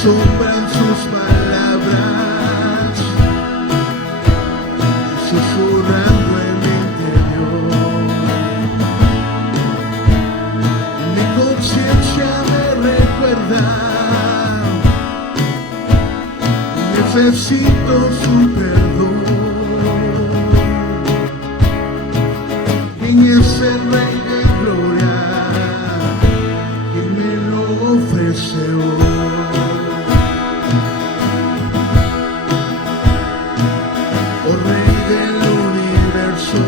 asombran sus palabras, susurrando en mi interior. Mi conciencia me recuerda, necesito su perdón. ¿Quién es el Rey de Gloria? ¿Quién me lo ofrece hoy? Oh Rey del universo,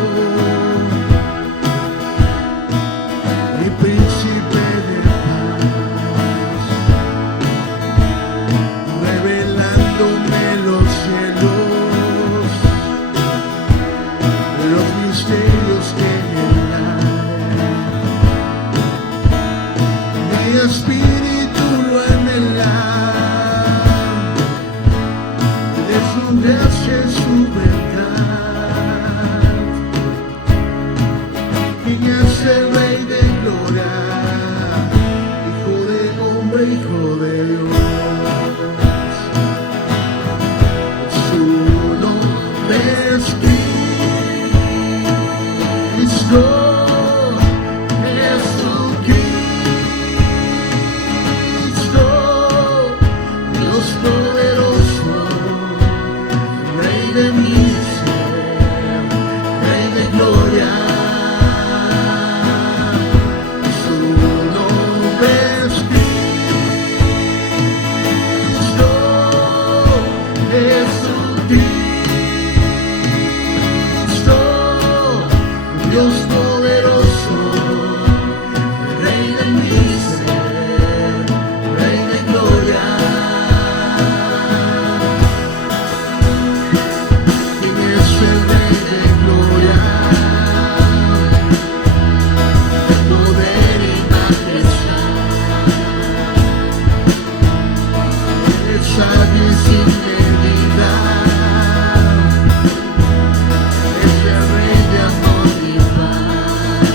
mi príncipe de paz, revelándome los cielos, los misterios que mi espíritu lo anhela, de su gracia y su verdad. ¿Quién es el Rey de Gloria? Hijo de hombre, Hijo de Dios. Su nombre es Cristo. De mi ser, Rey de Gloria, su nombre es Cristo, Jesucristo, Dios poderoso, Rey de mi ser, Rey de Gloria. Sabio y sin medida, es el Rey de amor y paz,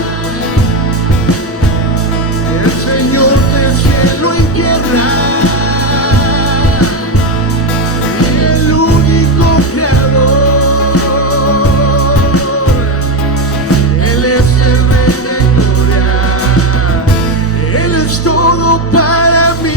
el Señor del cielo y tierra, el único creador. Él es el Rey de Gloria, Él es todo para mí.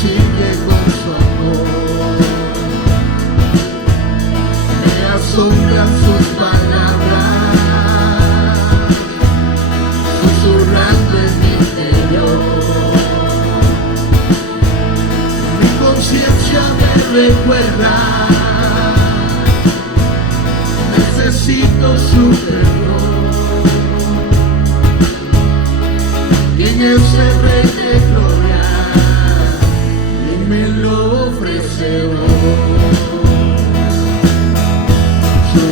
Sigue con su amor, me asombran sus palabras, susurrando en mi interior. Mi conciencia me recuerda, necesito su perdón. ¿Quién es el Rey de Gloria? Me lo ofrece hoy. Su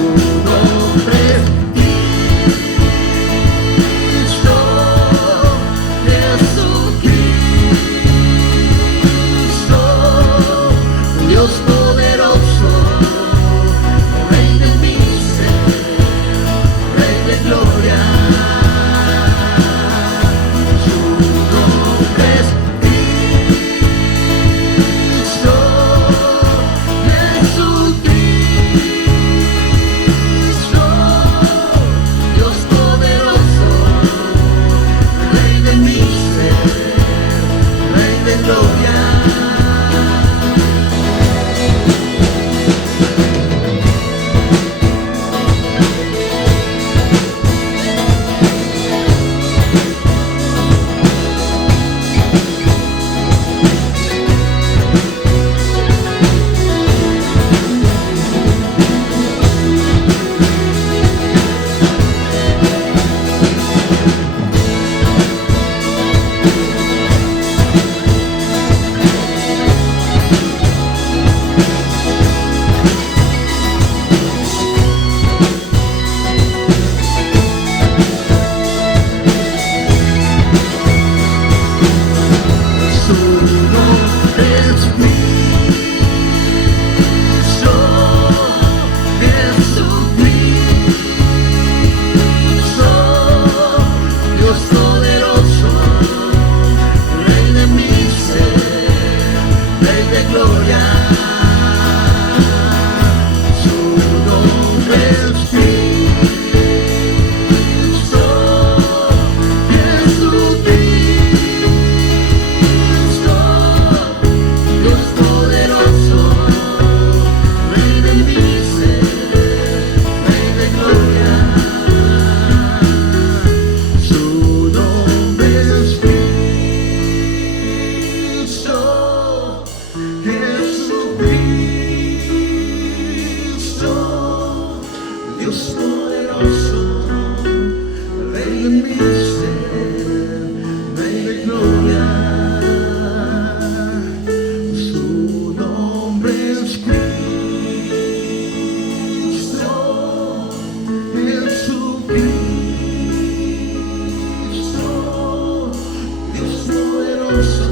nombre es Cristo, Jesucristo, Dios poderoso, Rey de mi ser, Rey de Gloria. Su nombre es Dios poderoso, Rey de mi ser, Rey de gloria. Su nombre es Cristo, Jesucristo, Dios poderoso,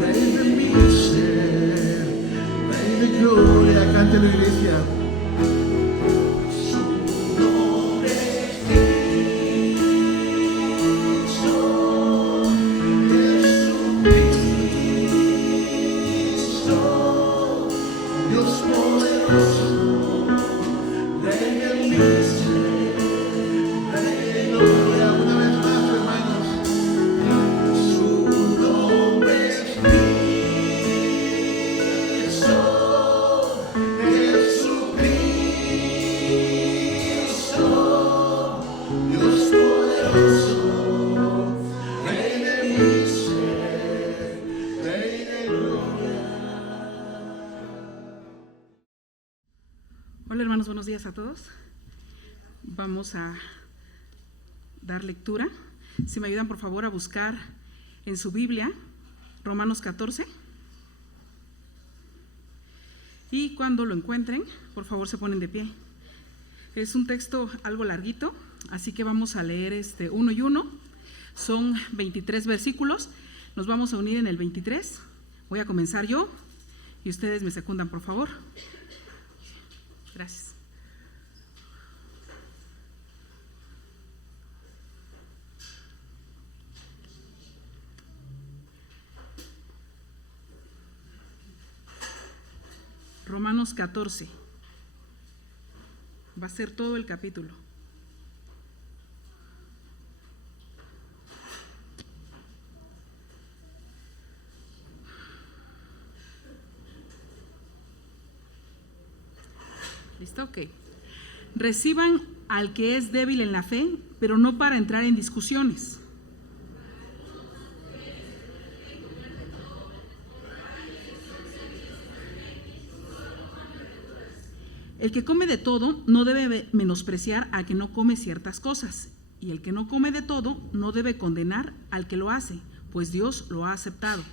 Rey de mi ser, Rey de gloria. Cántelo, iglesia. Hola hermanos, buenos días a todos. Vamos a dar lectura. Si me ayudan por favor a buscar en su Biblia Romanos 14. Y cuando lo encuentren, por favor se ponen de pie. Es un texto algo larguito, así que vamos a leer uno y uno. Son 23 versículos. Nos vamos a unir en el 23. Voy a comenzar yo y ustedes me secundan, por favor. Gracias. Romanos 14. Va a ser todo el capítulo. ¿Listo? Ok. Reciban al que es débil en la fe, pero no para entrar en discusiones. El que come de todo no debe menospreciar al que no come ciertas cosas, y el que no come de todo no debe condenar al que lo hace, pues Dios lo ha aceptado.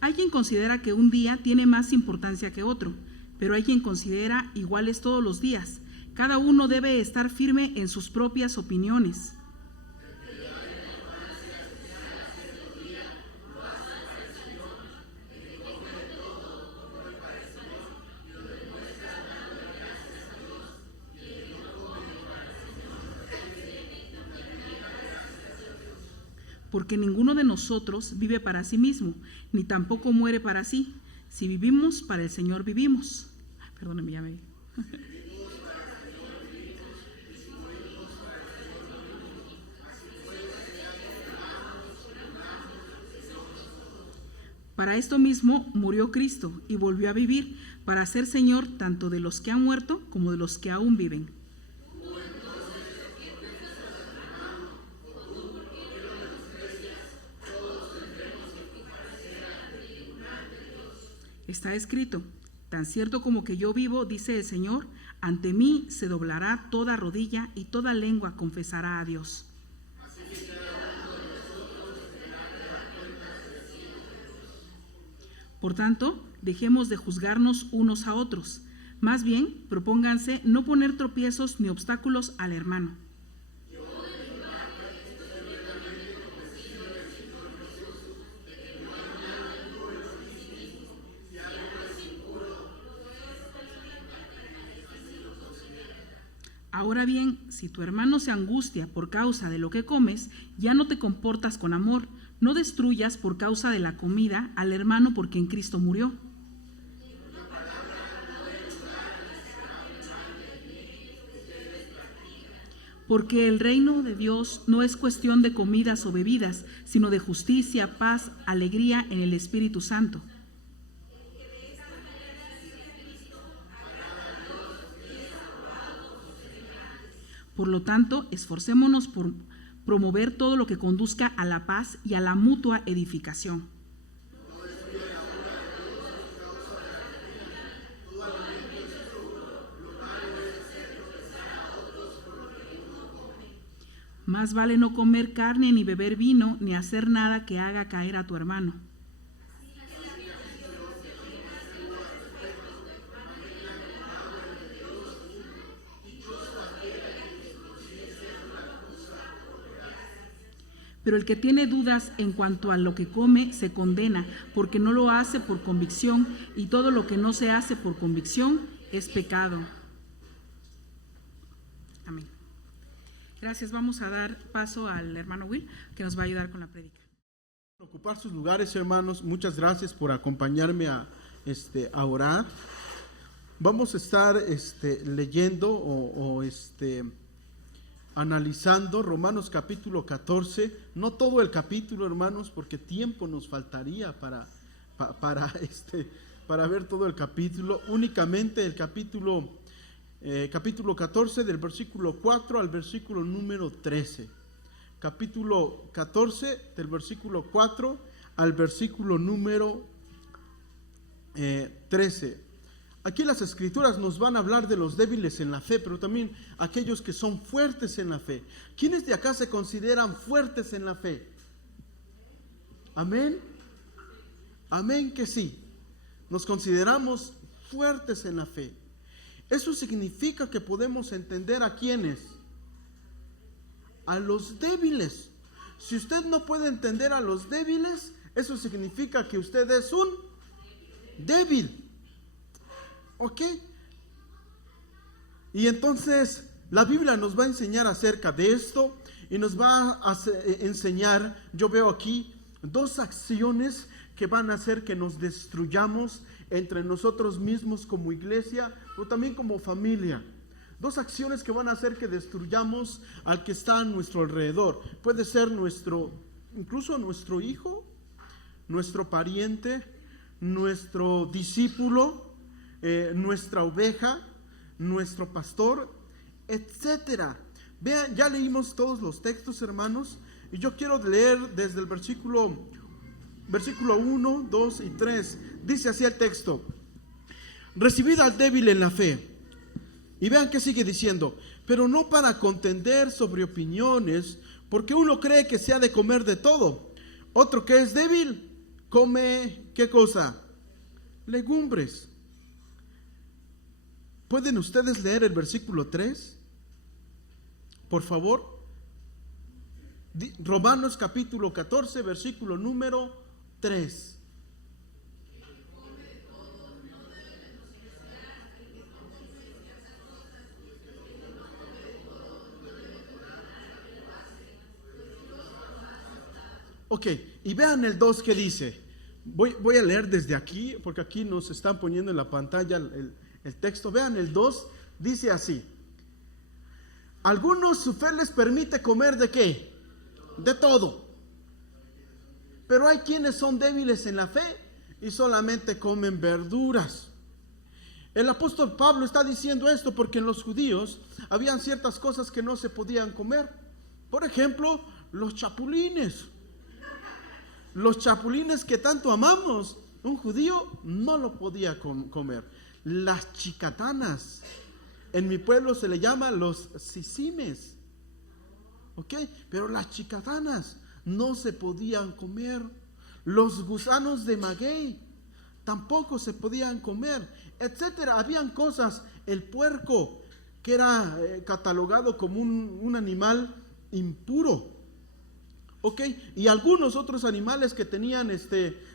Hay quien considera que un día tiene más importancia que otro, pero hay quien considera iguales todos los días. Cada uno debe estar firme en sus propias opiniones. Porque ninguno de nosotros vive para sí mismo, ni tampoco muere para sí. Si vivimos, para el Señor vivimos. Perdónenme, ya me... Para esto mismo murió Cristo y volvió a vivir, para ser Señor tanto de los que han muerto como de los que aún viven. Está escrito: tan cierto como que yo vivo, dice el Señor, ante mí se doblará toda rodilla y toda lengua confesará a Dios. Por tanto, dejemos de juzgarnos unos a otros. Más bien, propónganse no poner tropiezos ni obstáculos al hermano. Ahora bien, si tu hermano se angustia por causa de lo que comes, ya no te comportas con amor. No destruyas por causa de la comida al hermano por quien Cristo murió. Porque el reino de Dios no es cuestión de comidas o bebidas, sino de justicia, paz, alegría en el Espíritu Santo. Por lo tanto, esforcémonos por promover todo lo que conduzca a la paz y a la mutua edificación. Más vale no comer carne, ni beber vino, ni hacer nada que haga caer a tu hermano. Pero el que tiene dudas en cuanto a lo que come se condena, porque no lo hace por convicción, y todo lo que no se hace por convicción es pecado. Amén. Gracias. Vamos a dar paso al hermano Will, que nos va a ayudar con la prédica. Ocupar sus lugares, hermanos. Muchas gracias por acompañarme a orar. Vamos a estar leyendo o analizando Romanos capítulo 14, no todo el capítulo, hermanos, porque tiempo nos faltaría para ver todo el capítulo, únicamente el capítulo 14 del versículo 4 al versículo número 13. Capítulo 14 del versículo 4 al versículo número 13. Aquí las escrituras nos van a hablar de los débiles en la fe, pero también aquellos que son fuertes en la fe. ¿Quiénes de acá se consideran fuertes en la fe? Amén. Amén que sí. Nos consideramos fuertes en la fe. Eso significa que podemos entender a quiénes. A los débiles. Si usted no puede entender a los débiles, eso significa que usted es un débil. ¿Ok? Y entonces la Biblia nos va a enseñar acerca de esto y nos va a enseñar, yo veo aquí, dos acciones que van a hacer que nos destruyamos entre nosotros mismos como iglesia, pero también como familia. Dos acciones que van a hacer que destruyamos al que está a nuestro alrededor. Puede ser incluso nuestro hijo, nuestro pariente, nuestro discípulo, nuestra oveja, nuestro pastor, etcétera. Vean, ya leímos todos los textos, hermanos, y yo quiero leer desde el versículo 1, 2 y 3. Dice así el texto: recibid al débil en la fe. Y vean que sigue diciendo: pero no para contender sobre opiniones, porque uno cree que se ha de comer de todo. Otro que es débil, come, ¿qué cosa? Legumbres. ¿Pueden ustedes leer el versículo 3? Por favor. Romanos capítulo 14, versículo número 3. Ok, y vean el 2 que dice. Voy a leer desde aquí, porque aquí nos están poniendo en la pantalla el texto. Vean el 2, dice así: algunos su fe les permite comer ¿de qué? De todo. Pero hay quienes son débiles en la fe y solamente comen verduras. El apóstol Pablo está diciendo esto porque en los judíos habían ciertas cosas que no se podían comer. Por ejemplo, los chapulines. Los chapulines que tanto amamos, un judío no lo podía comer. Las chicatanas, en mi pueblo se le llama los sisimes, ¿ok? Pero las chicatanas no se podían comer. Los gusanos de maguey tampoco se podían comer, etcétera. Habían cosas, el puerco, que era catalogado como un animal impuro, ¿ok? Y algunos otros animales que tenían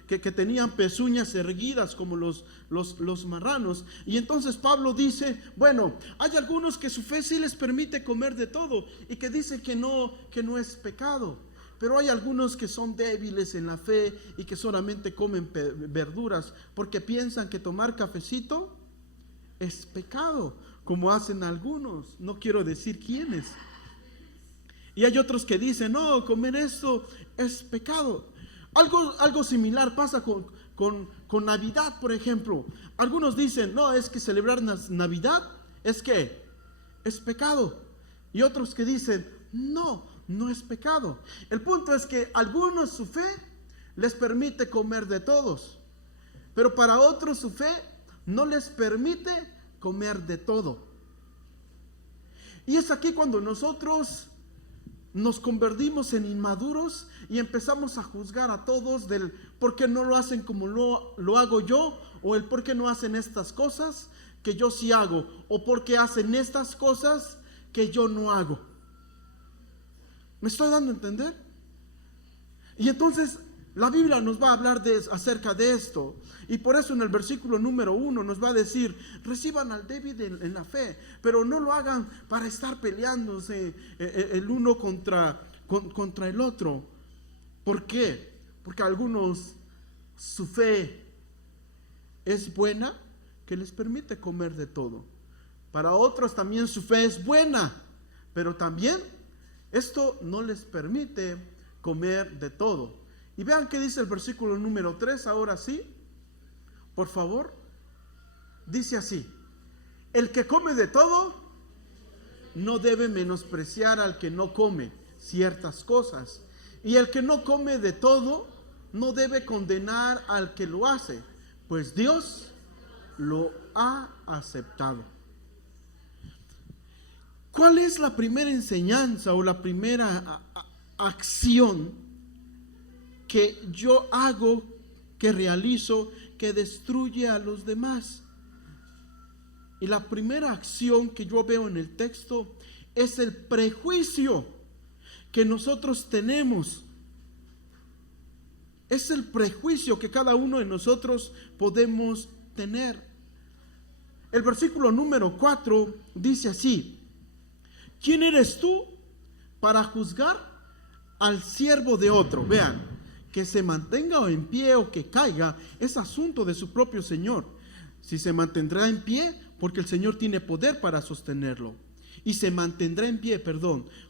que tenían pezuñas erguidas, como los marranos. Y entonces Pablo dice: bueno, hay algunos que su fe sí les permite comer de todo y que dice que no es pecado. Pero hay algunos que son débiles en la fe y que solamente comen verduras porque piensan que tomar cafecito es pecado, como hacen algunos. No quiero decir quiénes. Y hay otros que dicen: no, comer esto es pecado. Algo similar pasa con Navidad, por ejemplo. Algunos dicen: no, es que celebrar Navidad es pecado. y otros que dicen, no, no es pecado. El punto es que a algunos su fe les permite comer de todos, pero para otros su fe no les permite comer de todo. Y es aquí cuando nosotros nos convertimos en inmaduros y empezamos a juzgar a todos del por qué no lo hacen como lo hago yo, o el por qué no hacen estas cosas que yo sí hago, o por qué hacen estas cosas que yo no hago. ¿Me estoy dando a entender? Y entonces la Biblia nos va a hablar acerca de esto. Y por eso en el versículo número 1 nos va a decir, reciban al débil en la fe, pero no lo hagan para estar peleándose el uno contra el otro. ¿Por qué? Porque algunos su fe es buena, que les permite comer de todo. Para otros también su fe es buena, pero también esto no les permite comer de todo. Y vean qué dice el versículo número 3, ahora sí, por favor. Dice así: el que come de todo no debe menospreciar al que no come ciertas cosas, y el que no come de todo no debe condenar al que lo hace, pues Dios lo ha aceptado. ¿Cuál es la primera enseñanza o la primera acción que yo hago, que realizo, que destruye a los demás? Y la primera acción que yo veo en el texto es el prejuicio que nosotros tenemos. Es el prejuicio que cada uno de nosotros podemos tener. El versículo número 4 dice así: ¿quién eres tú para juzgar al siervo de otro? Vean, que se mantenga en pie o que caiga es asunto de su propio Señor. Si se mantendrá en pie, porque el Señor tiene poder para sostenerlo. Y se mantendrá en pie,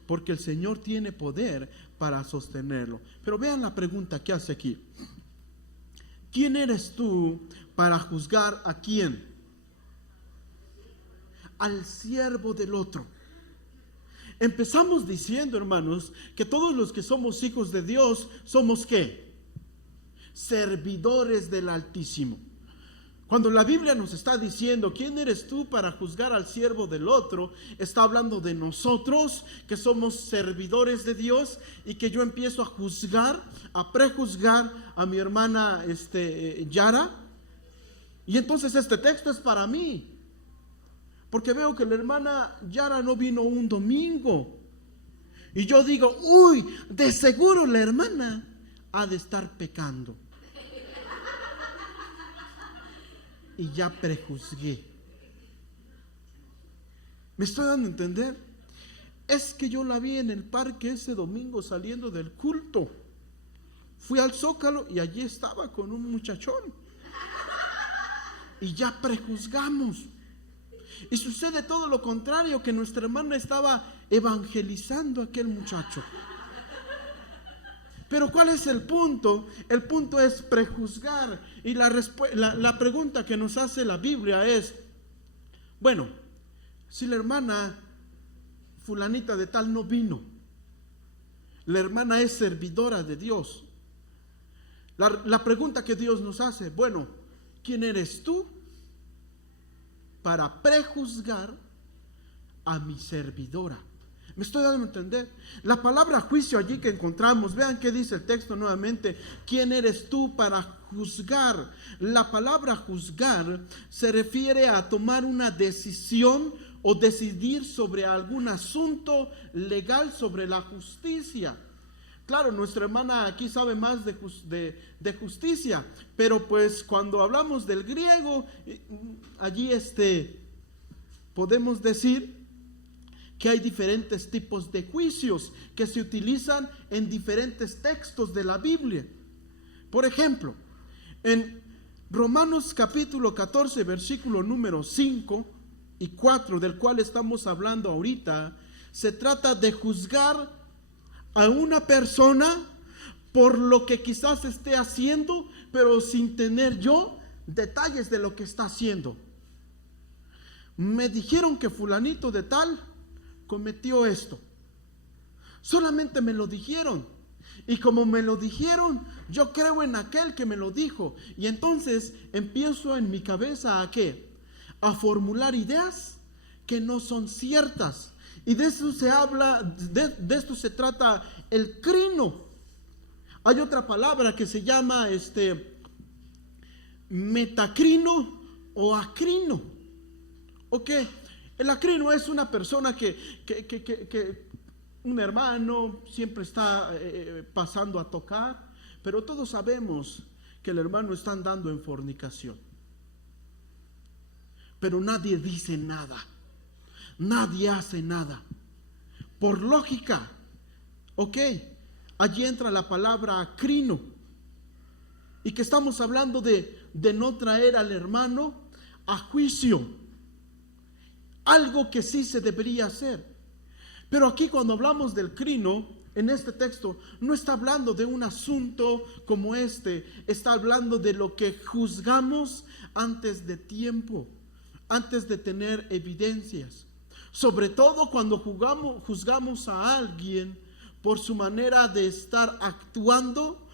porque el Señor tiene poder para sostenerlo. Pero vean la pregunta que hace aquí. ¿Quién eres tú para juzgar a quién? Al siervo del otro. Empezamos diciendo, hermanos, que todos los que somos hijos de Dios somos ¿qué? Servidores del Altísimo. Cuando la Biblia nos está diciendo ¿quién eres tú para juzgar al siervo del otro?, está hablando de nosotros que somos servidores de Dios, y que yo empiezo a juzgar, a prejuzgar a mi hermana Yara. Y entonces este texto es para mí, porque veo que la hermana Yara no vino un domingo, y yo digo, uy, de seguro la hermana ha de estar pecando. Y ya prejuzgué. ¿Me estoy dando a entender? Es que yo la vi en el parque ese domingo saliendo del culto. Fui al Zócalo y allí estaba con un muchachón. Y ya prejuzgamos. Y sucede todo lo contrario, que nuestra hermana estaba evangelizando a aquel muchacho. Pero ¿cuál es el punto? El punto es prejuzgar. Y la pregunta que nos hace la Biblia es, bueno, si la hermana fulanita de tal no vino, la hermana es servidora de Dios. La pregunta que Dios nos hace, bueno, ¿quién eres tú para prejuzgar a mi servidora? ¿Me estoy dando a entender? La palabra juicio allí que encontramos, vean qué dice el texto nuevamente: ¿quién eres tú para juzgar? La palabra juzgar se refiere a tomar una decisión o decidir sobre algún asunto legal, sobre la justicia. Claro, nuestra hermana aquí sabe más de justicia, pero pues cuando hablamos del griego, allí podemos decir que hay diferentes tipos de juicios que se utilizan en diferentes textos de la Biblia. Por ejemplo, en Romanos capítulo 14, versículo número 5 y 4, del cual estamos hablando ahorita, se trata de juzgar a una persona por lo que quizás esté haciendo, pero sin tener yo detalles de lo que está haciendo. Me dijeron que fulanito de tal cometió esto. Solamente me lo dijeron. Y como me lo dijeron, yo creo en aquel que me lo dijo. Y entonces empiezo en mi cabeza ¿a qué? A formular ideas que no son ciertas. Y de eso se habla, de esto se trata el crino. Hay otra palabra que se llama metacrino o acrino. Ok, el acrino es una persona que un hermano siempre está pasando a tocar, pero todos sabemos que el hermano está andando en fornicación. Pero nadie dice nada, nadie hace nada. Por lógica, ok, allí entra la palabra acrino. Y que estamos hablando de no traer al hermano a juicio. Algo que sí se debería hacer. Pero aquí cuando hablamos del crino, en este texto, no está hablando de un asunto como este. Está hablando de lo que juzgamos antes de tiempo, antes de tener evidencias. Sobre todo cuando juzgamos a alguien por su manera de estar actuando,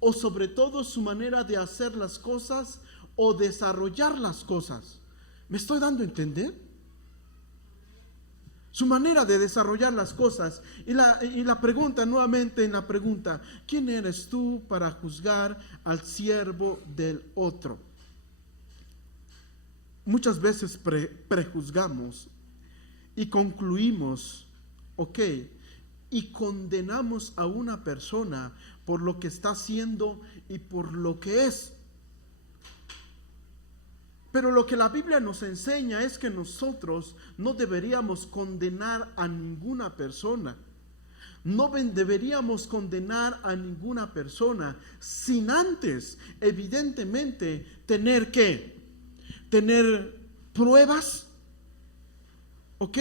o sobre todo su manera de hacer las cosas o desarrollar las cosas. ¿Me estoy dando a entender? Su manera de desarrollar las cosas. Y la pregunta, nuevamente en la pregunta, ¿quién eres tú para juzgar al siervo del otro? Muchas veces prejuzgamos y concluimos, ok, y condenamos a una persona por lo que está haciendo y por lo que es. Pero lo que la Biblia nos enseña es que nosotros no deberíamos condenar a ninguna persona. No deberíamos condenar a ninguna persona sin antes, evidentemente, tener pruebas. ¿Ok?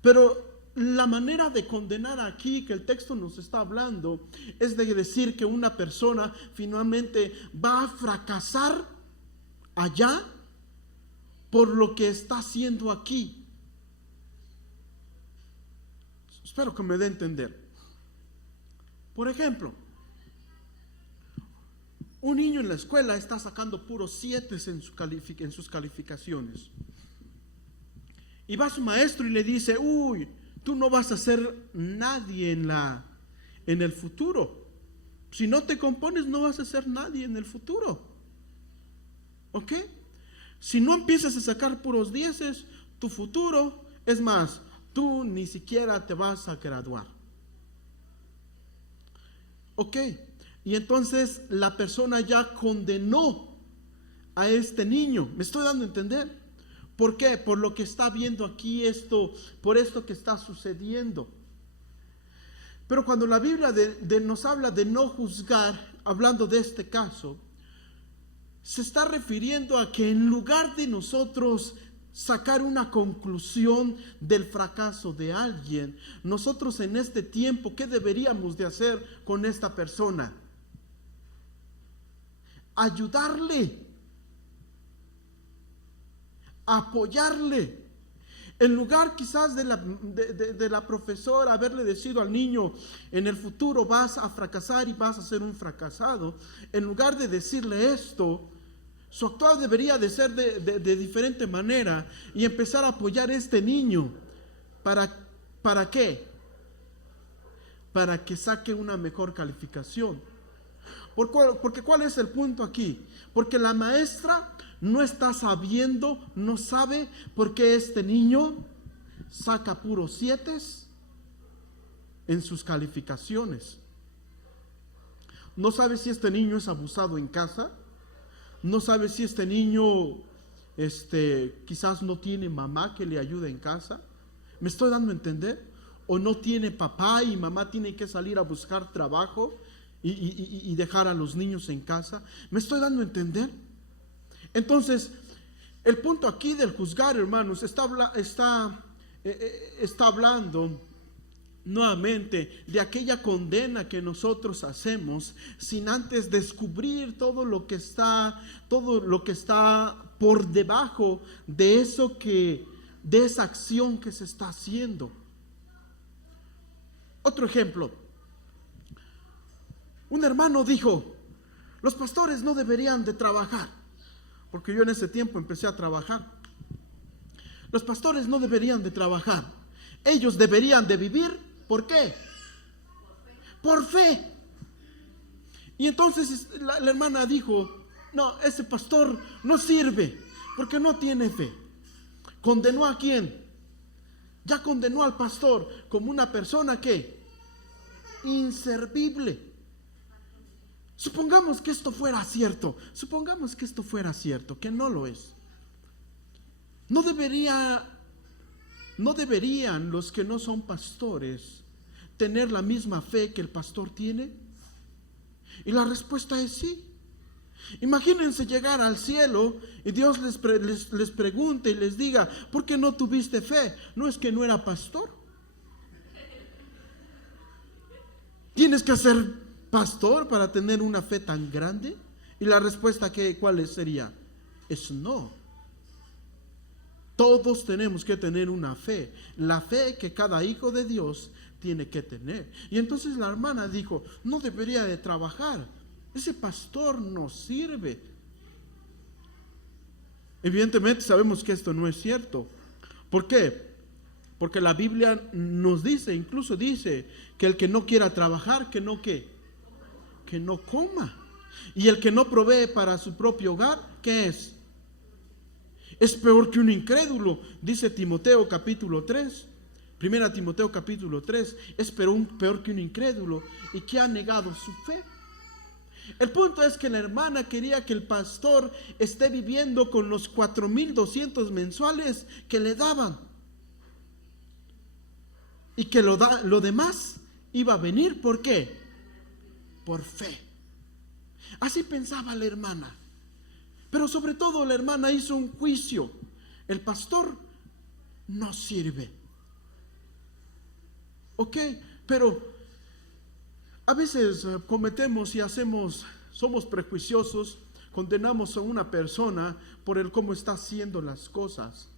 Pero la manera de condenar aquí que el texto nos está hablando es de decir que una persona finalmente va a fracasar allá por lo que está haciendo aquí. Espero que me dé a entender. Por ejemplo, un niño en la escuela está sacando puros 7 en sus calificaciones. Y va su maestro y le dice, uy, tú no vas a ser nadie en el futuro. Si no te compones, no vas a ser nadie en el futuro. ¿Ok? Si no empiezas a sacar puros 10, tu futuro, es más, tú ni siquiera te vas a graduar. ¿Ok? Y entonces la persona ya condenó a este niño. ¿Me estoy dando a entender? ¿Por qué? Por lo que está viendo aquí por esto que está sucediendo. Pero cuando la Biblia nos habla de no juzgar, hablando de este caso, se está refiriendo a que en lugar de nosotros sacar una conclusión del fracaso de alguien, nosotros en este tiempo, ¿qué deberíamos de hacer con esta persona? Ayudarle, apoyarle. En lugar quizás de la profesora haberle decidido al niño, en el futuro vas a fracasar y vas a ser un fracasado, en lugar de decirle esto, su actuar debería de ser de diferente manera y empezar a apoyar a este niño. ¿Para qué? Para que saque una mejor calificación. Porque ¿cuál es el punto aquí? Porque la maestra no está sabiendo, no sabe por qué este niño saca puros 7 en sus calificaciones. No sabe si este niño es abusado en casa. No sabe si este niño quizás no tiene mamá que le ayude en casa. ¿Me estoy dando a entender? O no tiene papá y mamá tiene que salir a buscar trabajo y dejar a los niños en casa. ¿Me estoy dando a entender? Entonces, el punto aquí del juzgar, hermanos, está hablando nuevamente de aquella condena que nosotros hacemos sin antes descubrir todo lo que está por debajo de eso que de esa acción que se está haciendo. Otro ejemplo. Un hermano dijo: los pastores no deberían de trabajar, porque yo en ese tiempo empecé a trabajar. Los pastores no deberían de trabajar. Ellos deberían de vivir. ¿Por qué? Por fe. Y entonces la hermana dijo: no, ese pastor no sirve porque no tiene fe. ¿Condenó a quién? Ya condenó al pastor como una persona que inservible. Supongamos que esto fuera cierto. Supongamos que esto fuera cierto, que no lo es. ¿No deberían los que no son pastores tener la misma fe que el pastor tiene? Y la respuesta es sí. Imagínense llegar al cielo y Dios les pregunte y les diga: ¿por qué no tuviste fe? No es que no era pastor. ¿Tienes que ser pastor para tener una fe tan grande? Y la respuesta, ¿cuál sería? Es no. Todos tenemos que tener una fe, la fe que cada hijo de Dios tiene que tener. Y entonces la hermana dijo: no debería de trabajar, ese pastor no sirve. Evidentemente sabemos que esto no es cierto. ¿Por qué? Porque la Biblia nos dice, incluso dice, que el que no quiera trabajar, que no coma. Y el que no provee para su propio hogar, ¿qué es? Es peor que un incrédulo, dice Timoteo capítulo 3. Primera Timoteo capítulo 3. Es peor que un incrédulo y que ha negado su fe. El punto es que la hermana quería que el pastor esté viviendo con los 4,200 mensuales que le daban. Y que lo demás iba a venir, ¿por qué? Por fe. Así pensaba la hermana. Pero sobre todo la hermana hizo un juicio: el pastor no sirve. Ok, pero a veces cometemos y somos prejuiciosos, condenamos a una persona por el cómo está haciendo las cosas.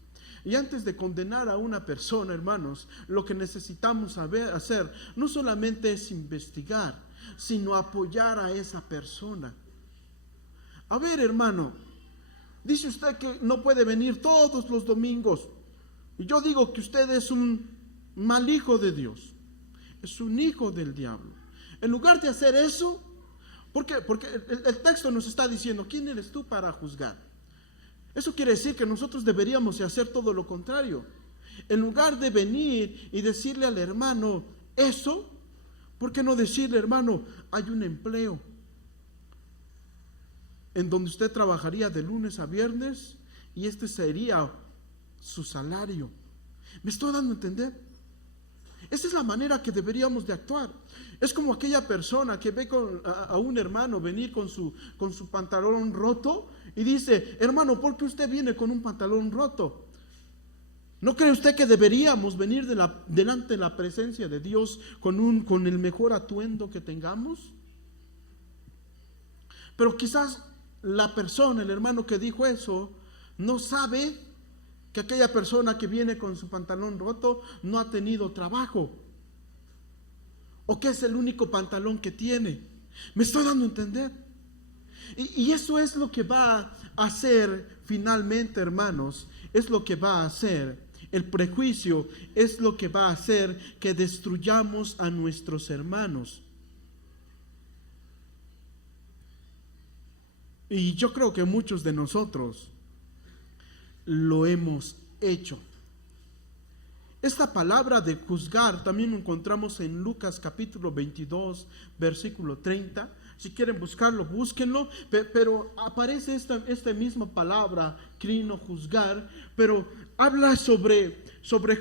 Y antes de condenar a una persona, hermanos, lo que necesitamos hacer no solamente es investigar, sino apoyar a esa persona. A ver, hermano, dice usted que no puede venir todos los domingos. Y yo digo que usted es un mal hijo de Dios. Es un hijo del diablo. En lugar de hacer eso, ¿por qué? Porque el texto nos está diciendo: ¿quién eres tú para juzgar? Eso quiere decir que nosotros deberíamos de hacer todo lo contrario. En lugar de venir y decirle al hermano eso, ¿por qué no decirle: hermano, hay un empleo en donde usted trabajaría de lunes a viernes y este sería su salario? ¿Me estoy dando a entender? Esa es la manera que deberíamos de actuar. Es como aquella persona que ve a un hermano venir con su pantalón roto y dice: hermano, ¿por qué usted viene con un pantalón roto? ¿No cree usted que deberíamos venir delante de la presencia de Dios con el mejor atuendo que tengamos? Pero quizás la persona, el hermano que dijo eso, no sabe que aquella persona que viene con su pantalón roto no ha tenido trabajo, o que es el único pantalón que tiene. ¿Me estoy dando a entender? Y eso es lo que va a hacer finalmente, hermanos, es lo que va a hacer. El prejuicio es lo que va a hacer que destruyamos a nuestros hermanos. Y yo creo que muchos de nosotros lo hemos hecho. Esta palabra de juzgar también lo encontramos en Lucas capítulo 22, versículo 30. Si quieren buscarlo, búsquenlo. Pero aparece esta misma palabra, crino, juzgar, pero habla sobre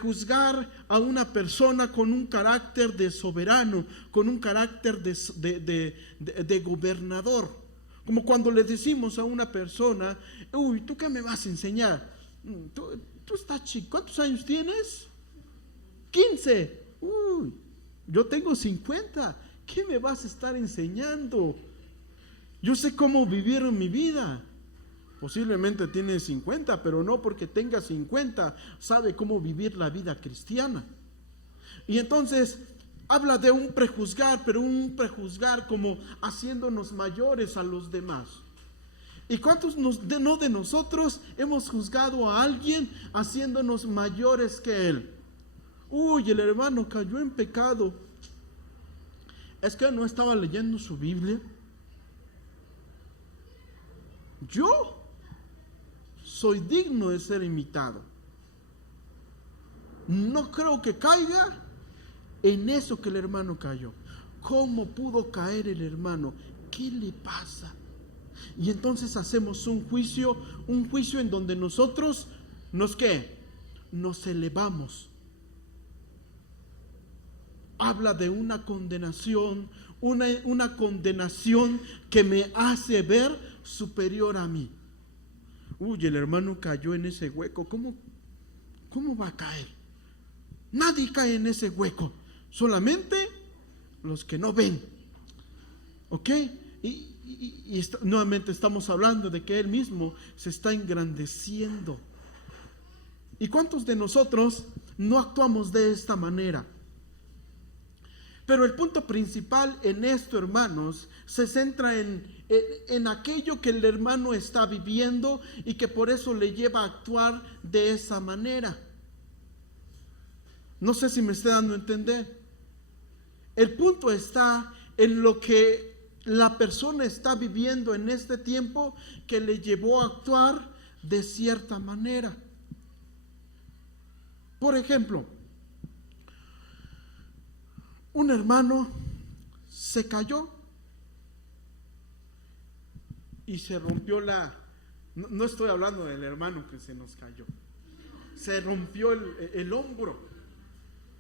juzgar a una persona con un carácter de soberano, con un carácter de gobernador. Como cuando le decimos a una persona: uy, ¿tú qué me vas a enseñar? Tú estás chico. ¿Cuántos años tienes? 15. Uy, yo tengo 50. ¿Qué me vas a estar enseñando? Yo sé cómo vivir mi vida. Posiblemente tiene 50, pero no porque tenga 50 sabe cómo vivir la vida cristiana. Y entonces habla de un prejuzgar, pero un prejuzgar como haciéndonos mayores a los demás. ¿Y cuántos no de nosotros hemos juzgado a alguien haciéndonos mayores que él? Uy, el hermano cayó en pecado. Es que no estaba leyendo su Biblia. Yo soy digno de ser imitado. No creo que caiga en eso que el hermano cayó. ¿Cómo pudo caer el hermano? ¿Qué le pasa? Y entonces hacemos un juicio en donde nosotros nos elevamos. Habla de una condenación, una condenación que me hace ver superior a mí. Uy, el hermano cayó en ese hueco. ¿Cómo va a caer? Nadie cae en ese hueco, solamente los que no ven. ¿Ok? Y nuevamente estamos hablando de que él mismo se está engrandeciendo. ¿Y cuántos de nosotros no actuamos de esta manera? Pero el punto principal en esto, hermanos, se centra en aquello que el hermano está viviendo y que por eso le lleva a actuar de esa manera. No sé si me estoy dando a entender. El punto está en lo que la persona está viviendo en este tiempo que le llevó a actuar de cierta manera. Por ejemplo, un hermano se cayó y se rompió no estoy hablando del hermano que se nos cayó, se rompió el hombro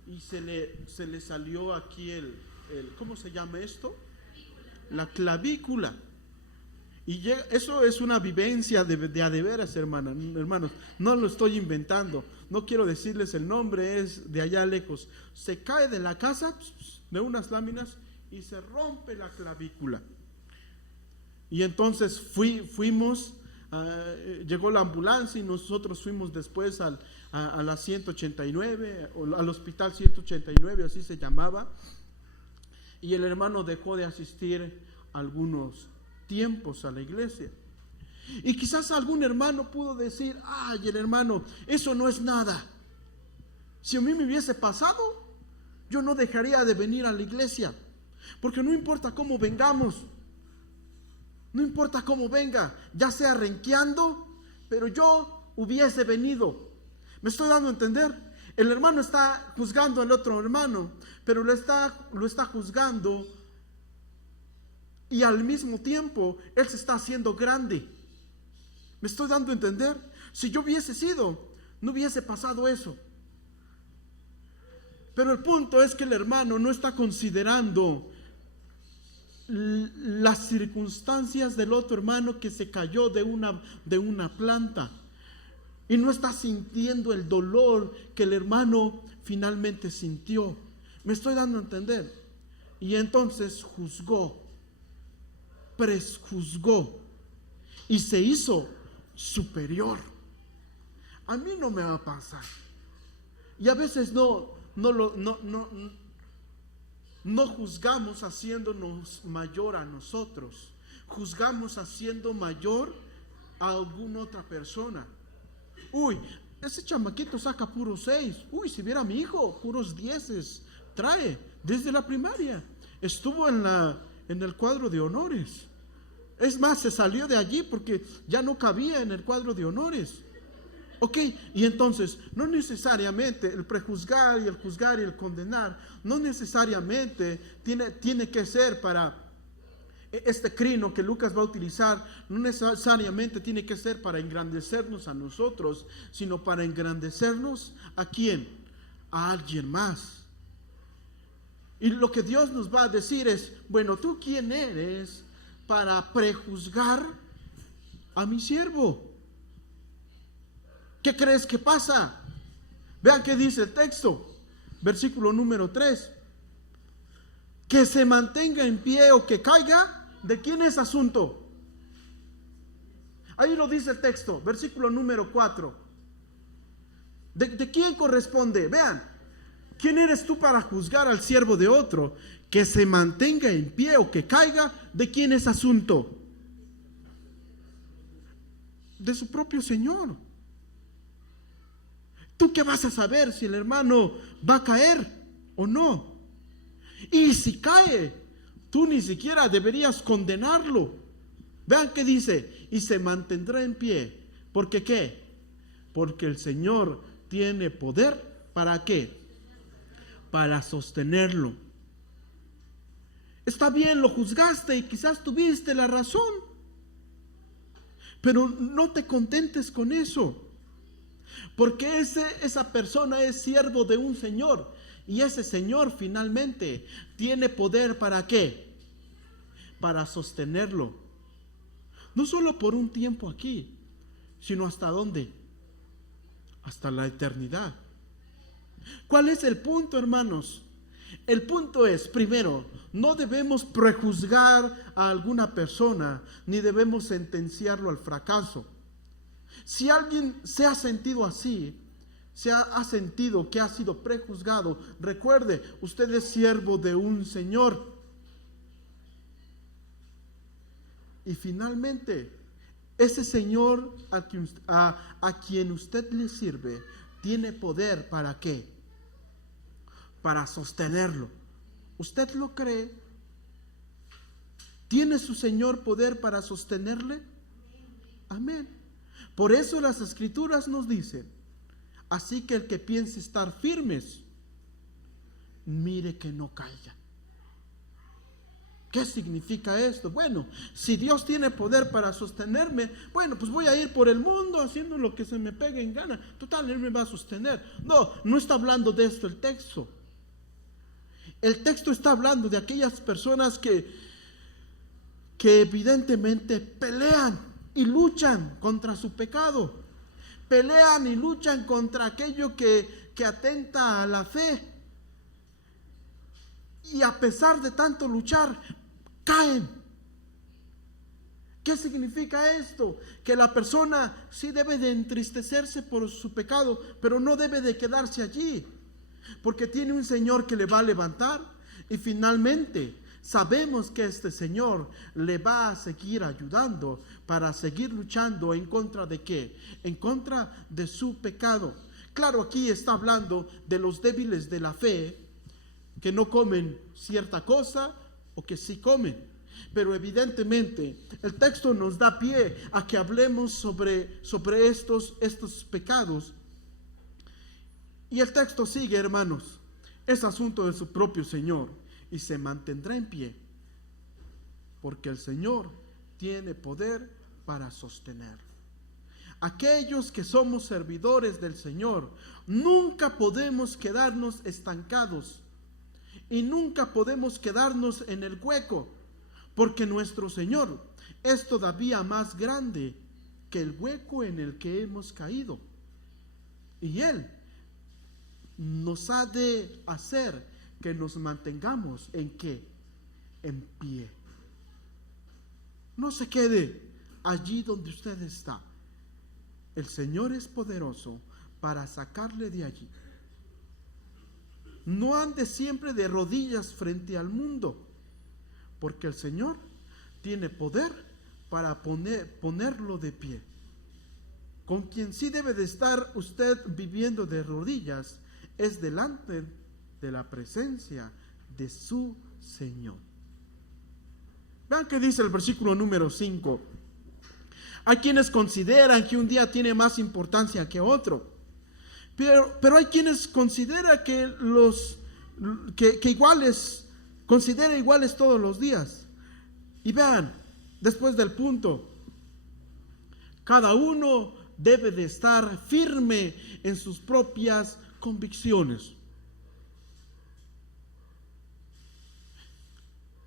y se le salió aquí ¿cómo se llama esto? La clavícula. Y eso es una vivencia de a de veras, hermanos, no lo estoy inventando, no quiero decirles el nombre, es de allá lejos. Se cae de la casa de unas láminas y se rompe la clavícula. Y entonces fuimos, llegó la ambulancia y nosotros fuimos después a la 189, o al hospital 189, así se llamaba. Y el hermano dejó de asistir algunos tiempos a la iglesia. Y quizás algún hermano pudo decir: ay, el hermano, eso no es nada. Si a mí me hubiese pasado, yo no dejaría de venir a la iglesia, porque no importa cómo vengamos, no importa cómo venga, ya sea renqueando, pero yo hubiese venido. ¿Me estoy dando a entender? El hermano está juzgando al otro hermano, pero lo está juzgando, y al mismo tiempo él se está haciendo grande. ¿Me estoy dando a entender? Si yo hubiese sido, no hubiese pasado eso. Pero el punto es que el hermano no está considerando las circunstancias del otro hermano que se cayó de una planta, y no está sintiendo el dolor que el hermano finalmente sintió. ¿Me estoy dando a entender? Y entonces prejuzgó y se hizo superior. A mí no me va a pasar. Y a veces no juzgamos haciéndonos mayor a nosotros, juzgamos haciendo mayor a alguna otra persona. Uy, ese chamaquito saca puros 6. Uy, si viera a mi hijo, puros 10 trae desde la primaria. Estuvo en el cuadro de honores. Es más, se salió de allí porque ya no cabía en el cuadro de honores. Ok, y entonces no necesariamente el prejuzgar y el juzgar y el condenar, no necesariamente tiene que ser para este crino que Lucas va a utilizar, no necesariamente tiene que ser para engrandecernos a nosotros, sino para engrandecernos ¿a quién? A alguien más. Y lo que Dios nos va a decir es: bueno, ¿tú quién eres para prejuzgar a mi siervo? ¿Qué crees que pasa? Vean qué dice el texto, versículo número 3. Que se mantenga en pie o que caiga, ¿de quién es asunto? Ahí lo dice el texto, versículo número 4. ¿De quién corresponde? Vean, ¿quién eres tú para juzgar al siervo de otro? Que se mantenga en pie o que caiga, ¿de quién es asunto? De su propio Señor. ¿Tú qué vas a saber si el hermano va a caer o no? Y si cae, tú ni siquiera deberías condenarlo. Vean qué dice, y se mantendrá en pie. ¿Por qué qué? Porque el Señor tiene poder, ¿para qué? Para sostenerlo. Está bien, lo juzgaste y quizás tuviste la razón, pero no te contentes con eso, porque esa persona es siervo de un Señor, y ese Señor finalmente tiene poder, ¿para qué? Para sostenerlo. No solo por un tiempo aquí, sino ¿hasta dónde? Hasta la eternidad. ¿Cuál es el punto, hermanos? El punto es, primero, no debemos prejuzgar a alguna persona, ni debemos sentenciarlo al fracaso. Si alguien se ha sentido así, ha sentido que ha sido prejuzgado, recuerde, usted es siervo de un Señor. Y finalmente, ese Señor a quien usted le sirve, tiene poder, ¿para qué? Para sostenerlo. ¿Usted lo cree? ¿Tiene su Señor poder para sostenerle? Amén. Por eso las Escrituras nos dicen, así que el que piense estar firmes, mire que no caiga. ¿Qué significa esto? Bueno, si Dios tiene poder para sostenerme, bueno, pues voy a ir por el mundo haciendo lo que se me pegue en gana. Total, Él me va a sostener. No está hablando de esto el texto. El texto está hablando de aquellas personas que evidentemente pelean y luchan contra su pecado. Pelean y luchan contra aquello que atenta a la fe. Y a pesar de tanto luchar, caen. ¿Qué significa esto? Que la persona sí debe de entristecerse por su pecado, pero no debe de quedarse allí, porque tiene un Señor que le va a levantar, y finalmente sabemos que este Señor le va a seguir ayudando para seguir luchando en contra de ¿qué? En contra de su pecado. Claro, aquí está hablando de los débiles de la fe, que no comen cierta cosa o que sí comen. Pero evidentemente el texto nos da pie a que hablemos sobre estos pecados. Y el texto sigue, hermanos, es asunto de su propio Señor y se mantendrá en pie, porque el Señor tiene poder para sostenerlo. Aquellos que somos servidores del Señor, nunca podemos quedarnos estancados y nunca podemos quedarnos en el hueco, porque nuestro Señor es todavía más grande que el hueco en el que hemos caído. Y Él nos ha de hacer que nos mantengamos ¿en qué? En pie. No se quede allí donde usted está. El Señor es poderoso para sacarle de allí. No ande siempre de rodillas frente al mundo, porque el Señor tiene poder para ponerlo de pie. Con quien sí debe de estar usted viviendo de rodillas es delante de la presencia de su Señor. Vean que dice el versículo número 5. Hay quienes consideran que un día tiene más importancia que otro, pero hay quienes consideran que considera iguales todos los días. Y vean, después del punto, cada uno debe de estar firme en sus propias convicciones.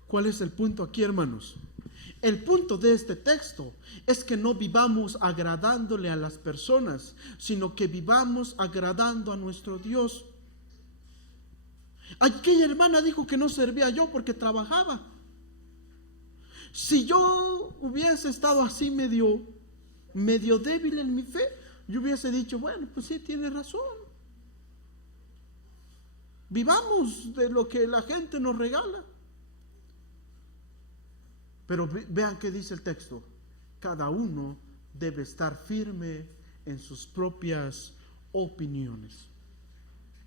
¿Cuál es el punto aquí, hermanos? El punto de este texto es que no vivamos agradándole a las personas, sino que vivamos agradando a nuestro Dios. Aquella hermana dijo que no servía yo porque trabajaba. Si yo hubiese estado así medio medio débil en mi fe, yo hubiese dicho, bueno, pues sí, tiene razón. Vivamos de lo que la gente nos regala. Pero vean qué dice el texto. Cada uno debe estar firme en sus propias opiniones.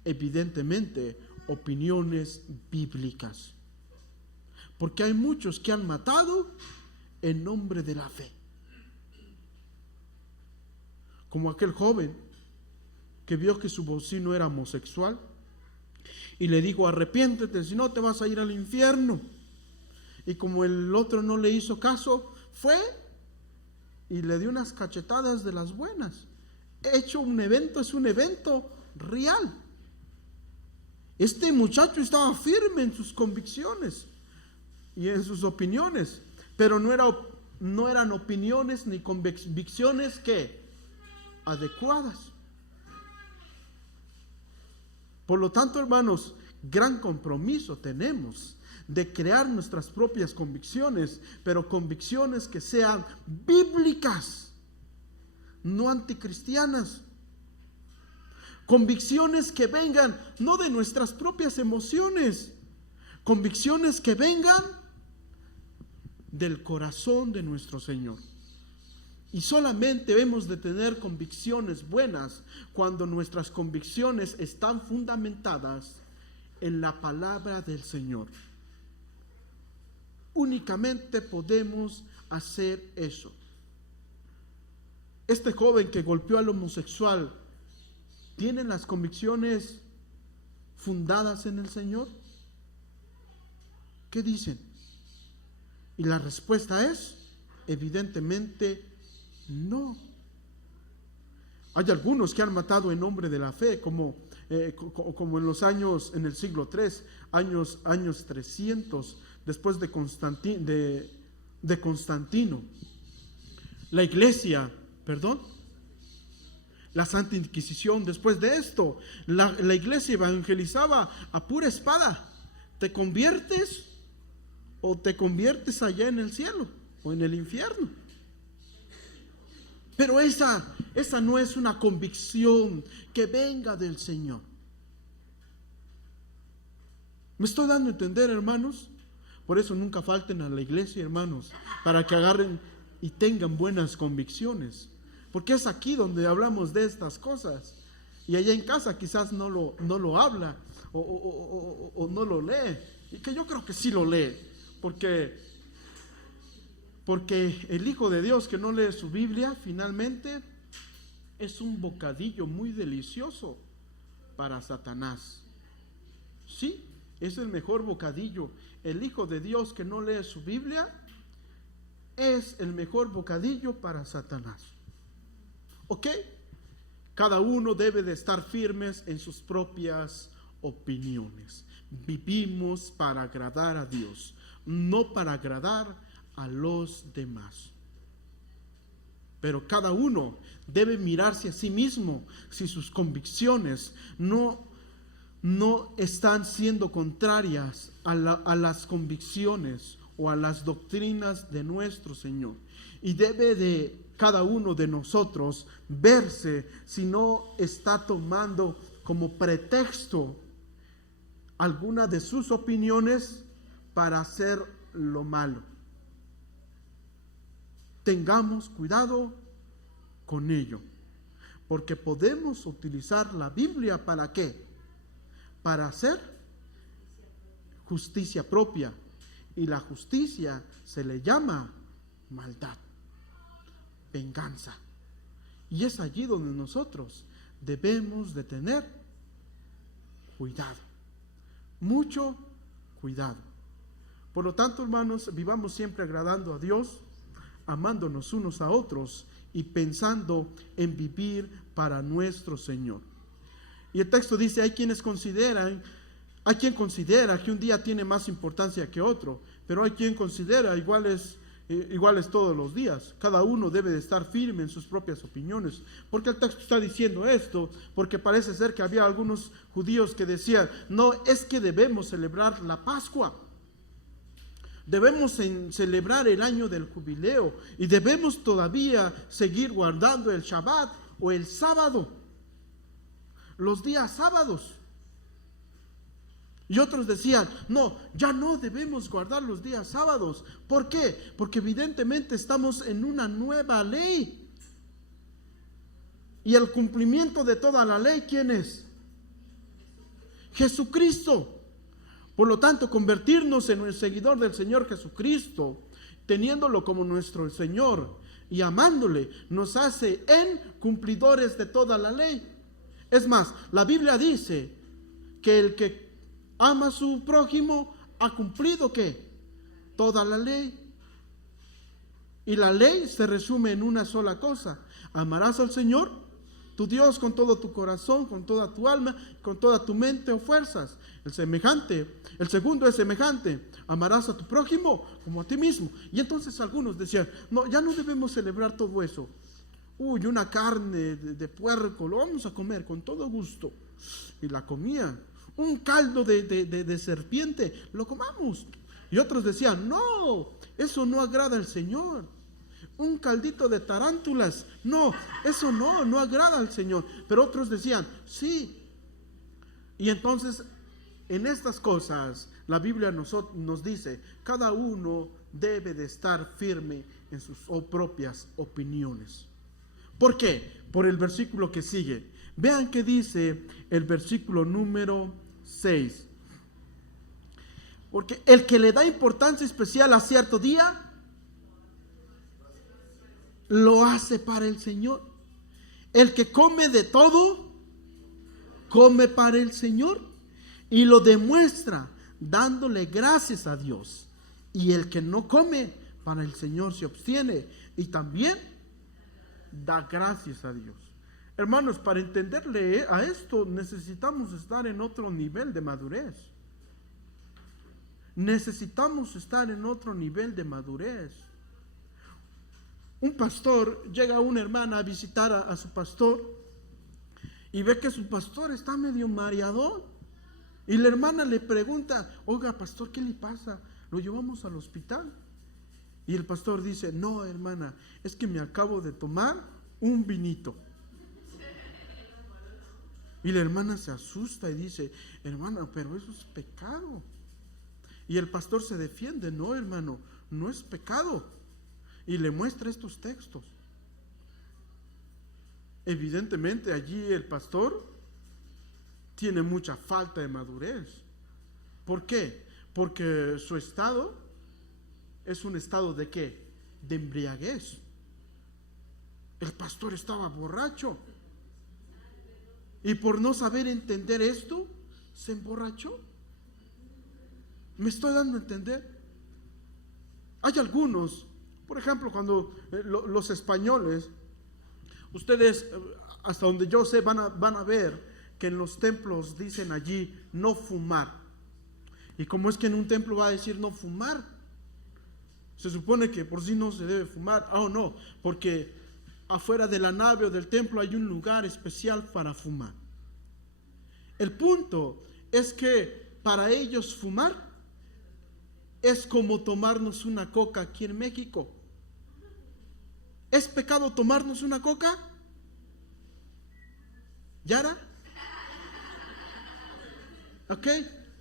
Evidentemente, opiniones bíblicas. Porque hay muchos que han matado en nombre de la fe. Como aquel joven que vio que su vecino era homosexual y le dijo, arrepiéntete, si no te vas a ir al infierno. Y como el otro no le hizo caso, fue y le dio unas cachetadas de las buenas. Hecho un evento, es un evento real. Este muchacho estaba firme en sus convicciones y en sus opiniones, pero no eran opiniones ni convicciones que adecuadas. Por lo tanto, hermanos, gran compromiso tenemos de crear nuestras propias convicciones, pero convicciones que sean bíblicas, no anticristianas. Convicciones que vengan no de nuestras propias emociones, convicciones que vengan del corazón de nuestro Señor. Y solamente debemos de tener convicciones buenas cuando nuestras convicciones están fundamentadas en la palabra del Señor. Únicamente podemos hacer eso. Este joven que golpeó al homosexual, ¿tiene las convicciones fundadas en el Señor? ¿Qué dicen? Y la respuesta es, evidentemente, no. Hay algunos que han matado en nombre de la fe, como en los años, en el siglo III, años 300, después de Constantino. La iglesia, la Santa Inquisición, después de esto, la iglesia evangelizaba a pura espada. ¿Te conviertes o te conviertes allá en el cielo o en el infierno? Pero esa no es una convicción que venga del Señor. ¿Me estoy dando a entender, hermanos? Por eso nunca falten a la iglesia, hermanos, para que agarren y tengan buenas convicciones. Porque es aquí donde hablamos de estas cosas. Y allá en casa quizás no lo habla o no lo lee. Y que yo creo que sí lo lee. Porque el Hijo de Dios que no lee su Biblia, finalmente es un bocadillo muy delicioso para Satanás. Sí, es el mejor bocadillo. El Hijo de Dios que no lee su Biblia es el mejor bocadillo para Satanás. ¿Ok? Cada uno debe de estar firmes en sus propias opiniones. Vivimos para agradar a Dios, no para agradar a los demás. Pero cada uno debe mirarse a sí mismo si sus convicciones no están siendo contrarias a las convicciones o a las doctrinas de nuestro Señor. Y debe de cada uno de nosotros verse si no está tomando como pretexto alguna de sus opiniones para hacer lo malo. Tengamos cuidado con ello, porque podemos utilizar la Biblia ¿para qué? Para hacer justicia propia, y la justicia se le llama maldad, venganza. Y es allí donde nosotros debemos de tener cuidado, mucho cuidado. Por lo tanto, hermanos, vivamos siempre agradando a Dios, amándonos unos a otros y pensando en vivir para nuestro Señor. Y el texto dice, hay quien considera que un día tiene más importancia que otro, pero hay quien considera iguales todos los días. Cada uno debe de estar firme en sus propias opiniones. Porque el texto está diciendo esto, porque parece ser que había algunos judíos que decían, no, es que debemos celebrar la Pascua. Debemos celebrar el año del jubileo y debemos todavía seguir guardando el Shabbat o el sábado, los días sábados. Y otros decían, no, ya no debemos guardar los días sábados. ¿Por qué? Porque evidentemente estamos en una nueva ley. Y el cumplimiento de toda la ley, ¿quién es? Jesucristo. Por lo tanto, convertirnos en un seguidor del Señor Jesucristo, teniéndolo como nuestro Señor y amándole, nos hace en cumplidores de toda la ley. Es más, la Biblia dice que el que ama a su prójimo ha cumplido ¿qué? Toda la ley. Y la ley se resume en una sola cosa: amarás al Señor, tu Dios, con todo tu corazón, con toda tu alma, con toda tu mente o fuerzas. El segundo es semejante: amarás a tu prójimo como a ti mismo. Y entonces algunos decían, no, ya no debemos celebrar todo eso. Uy, una carne de puerco, lo vamos a comer con todo gusto. Y la comían. Un caldo de serpiente, lo comamos. Y otros decían, no, eso no agrada al Señor. Un caldito de tarántulas, no, eso no agrada al Señor. Pero otros decían, sí. Y entonces, en estas cosas, la Biblia nos dice, cada uno debe de estar firme en sus propias opiniones. ¿Por qué? Por el versículo que sigue. Vean qué dice el versículo número 6. Porque el que le da importancia especial a cierto día, lo hace para el Señor. El que come de todo, come para el Señor y lo demuestra dándole gracias a Dios. Y el que no come, para el Señor se abstiene y también da gracias a Dios. Hermanos, para entenderle a esto necesitamos estar en otro nivel de madurez. Necesitamos estar en otro nivel de madurez. Un pastor, llega una hermana a visitar a su pastor y ve que su pastor está medio mareado. Y la hermana le pregunta, oiga pastor, ¿qué le pasa? ¿Lo llevamos al hospital? Y el pastor dice, no hermana, es que me acabo de tomar un vinito. Y la hermana se asusta y dice, hermana, pero eso es pecado. Y el pastor se defiende, no hermano, no es pecado. Y le muestra estos textos. Evidentemente allí el pastor tiene mucha falta de madurez. ¿Por qué? Porque su estado es un estado de ¿qué? De embriaguez. El pastor estaba borracho. Y por no saber entender esto, se emborrachó. ¿Me estoy dando a entender? Hay algunos, por ejemplo, cuando los españoles, ustedes, hasta donde yo sé, van a ver que en los templos dicen allí no fumar. ¿Y cómo es que en un templo va a decir no fumar? Se supone que por sí no se debe fumar. Oh, no, porque afuera de la nave o del templo hay un lugar especial para fumar. El punto es que para ellos fumar es como tomarnos una coca aquí en México. ¿Es pecado tomarnos una coca? ¿Yara? ¿Ok?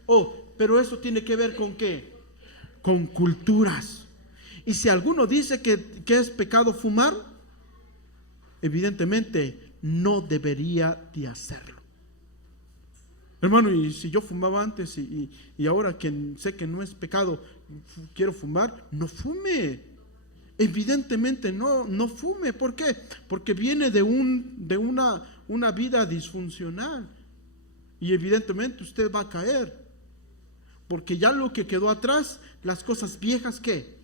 Oh, pero eso tiene que ver con ¿qué? Con culturas. Y si alguno dice que es pecado fumar, evidentemente no debería de hacerlo. Hermano, y si yo fumaba antes y ahora que sé que no es pecado, quiero fumar, no fume. Evidentemente no fume. ¿Por qué? Porque viene de una vida disfuncional. Y evidentemente usted va a caer. Porque ya lo que quedó atrás, las cosas viejas que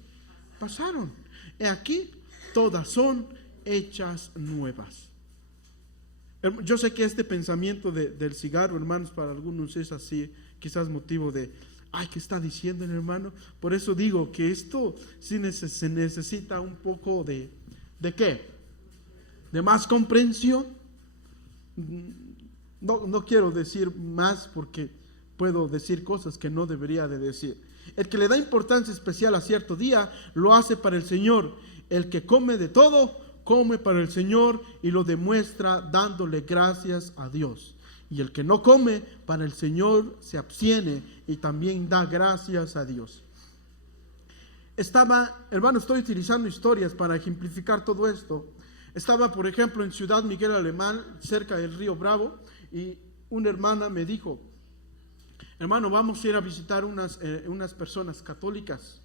pasaron. Aquí todas son hechas nuevas. Yo sé que este pensamiento del cigarro, hermanos, para algunos es así, quizás motivo de, ay, ¿qué está diciendo el hermano? Por eso digo que esto sí se necesita un poco ¿de qué? De más comprensión. No quiero decir más porque puedo decir cosas que no debería de decir. El que le da importancia especial a cierto día, lo hace para el Señor. El que come de todo, come para el Señor y lo demuestra dándole gracias a Dios. Y el que no come para el Señor se abstiene y también da gracias a Dios. Hermano, estoy utilizando historias para ejemplificar todo esto. Estaba, por ejemplo, en Ciudad Miguel Alemán, cerca del río Bravo, y una hermana me dijo: hermano, vamos a ir a visitar unas personas católicas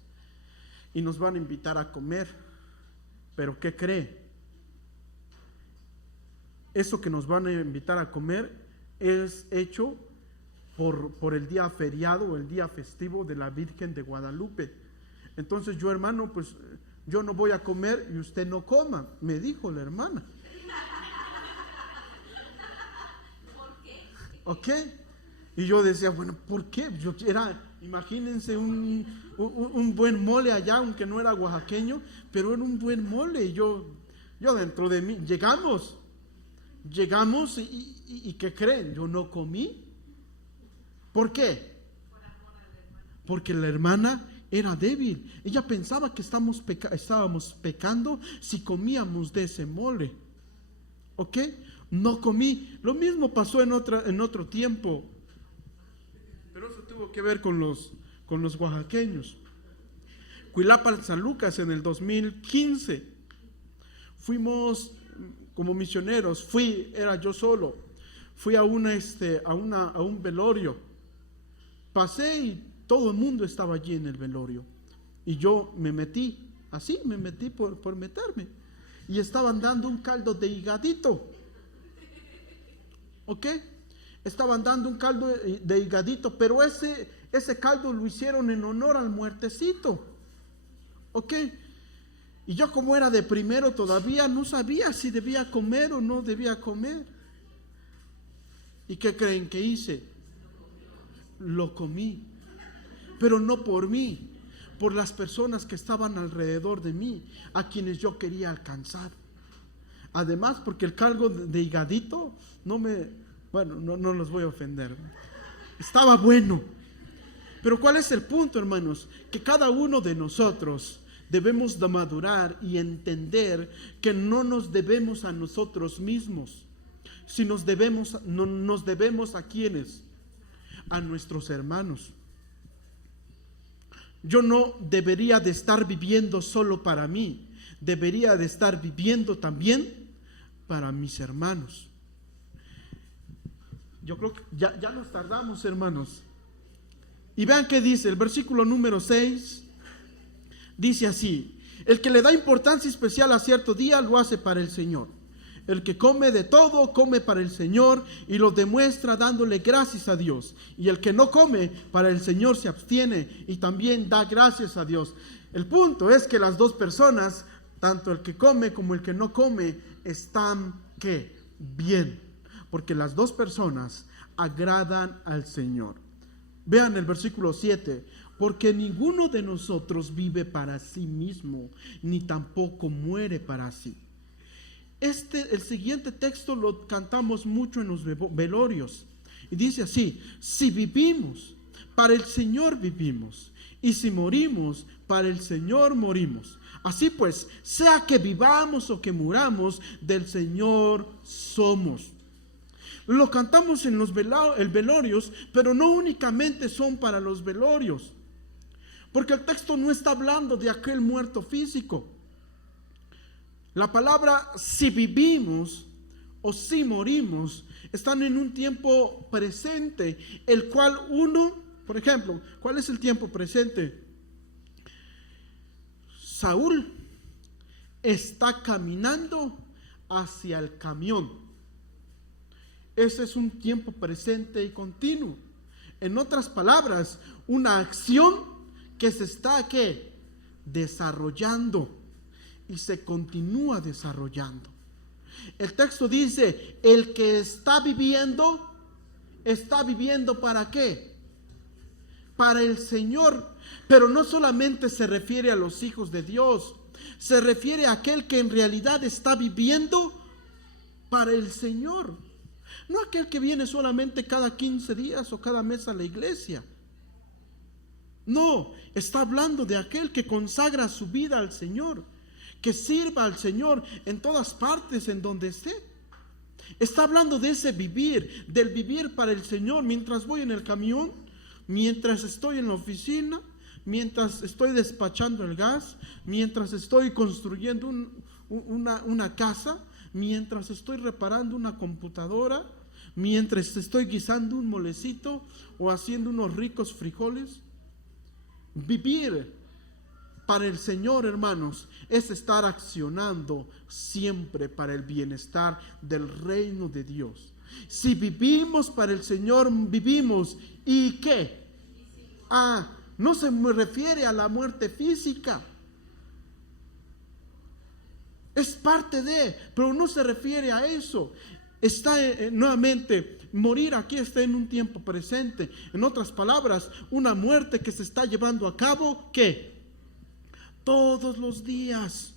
y nos van a invitar a comer. Pero ¿qué cree? Eso que nos van a invitar a comer es hecho por el día feriado o el día festivo de la Virgen de Guadalupe. Entonces yo, hermano, pues yo no voy a comer y usted no coma, me dijo la hermana. ¿Por qué? ¿Ok? Y yo decía, bueno, ¿por qué? Imagínense un buen mole allá, aunque no era oaxaqueño, pero era un buen mole. Y yo dentro de mí, llegamos y ¿qué creen? Yo no comí. ¿Por qué? Porque la hermana era débil. Ella pensaba que estábamos pecando si comíamos de ese mole. ¿Ok? No comí. Lo mismo pasó en otro tiempo. Pero eso tuvo que ver con los oaxaqueños. Cuilapa, San Lucas, en el 2015. Fuimos como misioneros. Era yo solo. Fui a un velorio. Pasé y todo el mundo estaba allí en el velorio. Y yo me metí por meterme. Y estaban dando un caldo de higadito. ¿Ok? Estaban dando un caldo de higadito, pero ese caldo lo hicieron en honor al muertecito. ¿Ok? Y yo, como era de primero todavía, no sabía si debía comer o no debía comer. ¿Y qué creen que hice? Lo comí. Pero no por mí, por las personas que estaban alrededor de mí, a quienes yo quería alcanzar. Además, porque el caldo de higadito no los voy a ofender. Estaba bueno. Pero ¿cuál es el punto, hermanos? Que cada uno de nosotros debemos de madurar y entender que no nos debemos a nosotros mismos, sino nos debemos a quienes, a nuestros hermanos. Yo no debería de estar viviendo solo para mí, debería de estar viviendo también para mis hermanos. Yo creo que ya nos tardamos, hermanos. Y vean qué dice el versículo número 6. Dice así: el que le da importancia especial a cierto día lo hace para el Señor. El que come de todo, come para el Señor y lo demuestra dándole gracias a Dios. Y el que no come, para el Señor se abstiene y también da gracias a Dios. El punto es que las dos personas, tanto el que come como el que no come, están ¿qué? Bien. Porque las dos personas agradan al Señor. Vean el versículo 7. Porque ninguno de nosotros vive para sí mismo, ni tampoco muere para sí. El siguiente texto lo cantamos mucho en los velorios. Y dice así: si vivimos, para el Señor vivimos. Y si morimos, para el Señor morimos. Así pues, sea que vivamos o que muramos, del Señor somos. Lo cantamos en los velorios, pero no únicamente son para los velorios. Porque el texto no está hablando de aquel muerto físico. La palabra si vivimos o si morimos están en un tiempo presente, el cual por ejemplo, ¿cuál es el tiempo presente? Saúl está caminando hacia el camión. Ese es un tiempo presente y continuo. En otras palabras, una acción que se está desarrollando y se continúa desarrollando. El texto dice: el que está viviendo ¿para qué? Para el Señor. Pero no solamente se refiere a los hijos de Dios, se refiere a aquel que en realidad está viviendo para el Señor. No aquel que viene solamente cada 15 días o cada mes a la iglesia. No, está hablando de aquel que consagra su vida al Señor, que sirva al Señor en todas partes en donde esté. Está hablando de ese vivir, del vivir para el Señor, mientras voy en el camión, mientras estoy en la oficina, mientras estoy despachando el gas, mientras estoy construyendo una casa, mientras estoy reparando una computadora, mientras estoy guisando un molecito o haciendo unos ricos frijoles. Vivir para el Señor, hermanos, es estar accionando siempre para el bienestar del reino de Dios. Si vivimos para el Señor, vivimos. ¿Y qué? No se refiere a la muerte física. Es parte de, pero no se refiere a eso. Está nuevamente, morir aquí está en un tiempo presente. En otras palabras, una muerte que se está llevando a cabo, ¿qué? Todos los días.